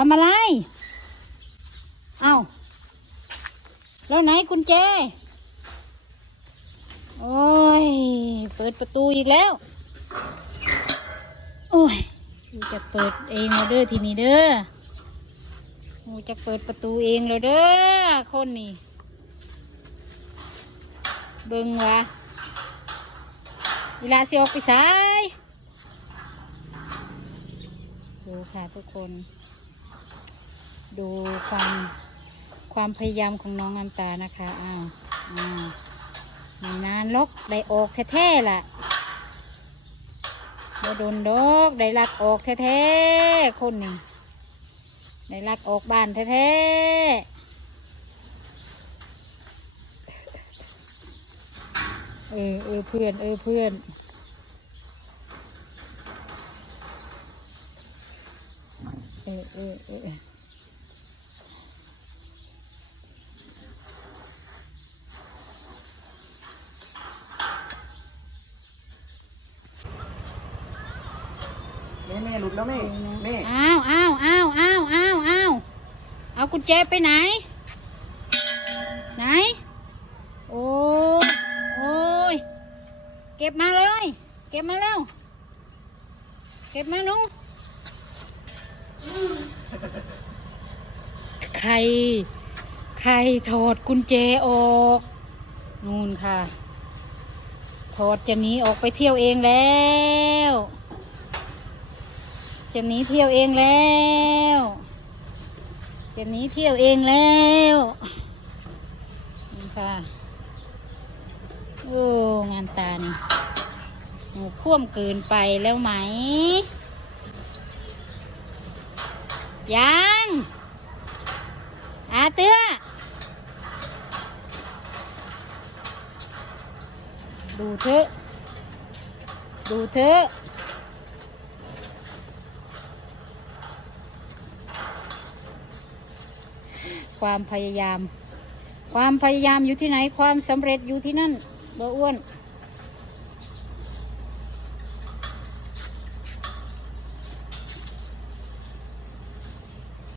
ทำอะไร เอาแล้วไหนกุญแจ โอ้ย เปิดประตูอีกแล้ว โอ้ยกูจะเปิดเองแล้วเด้อทีนี้เด้อกูจะเปิดประตูเองแล้วเด้อคนนี่ เบิ่งวะเวลาเสิออกไปสายดูค่ะทุกคน ดูความความพยายามของน้องอันตานะคะอ้าวอ้าวไม่นานลกได้ออกแท้ๆล่ะบ่โดนดอกได้ลักออกแท้ๆคนนี่ได้ลักออกบ้านแท้ๆเออเออเพื่อน เออเพื่อน เออเออเออ แม่แม่หลุดแล้วแม่แม่อ้าวอ้าวอ้าวอ้าวอ้าวอ้าวเอากุญแจไปไหน ไหน โอ้โอ้ยเก็บมาเลย เก็บมาแล้ว เก็บมาหนูใคร ใครถอดกุญแจออก นู่นค่ะ ถอดจะหนีออกไปเที่ยวเองแล้ว จนี้เที่ยวเองแล้วจะหนีเที่ยวเองแล้วนี่ค่ะโอ้งานตานี่โอ้พ่วมเกินไปแล้วไหม ยังอาเตื้อดูเถอะ ดูเถอะ ความพยายาม ความพยายามอยู่ที่ไหนความสำเร็จอยู่ที่นั่นบ่อ้วน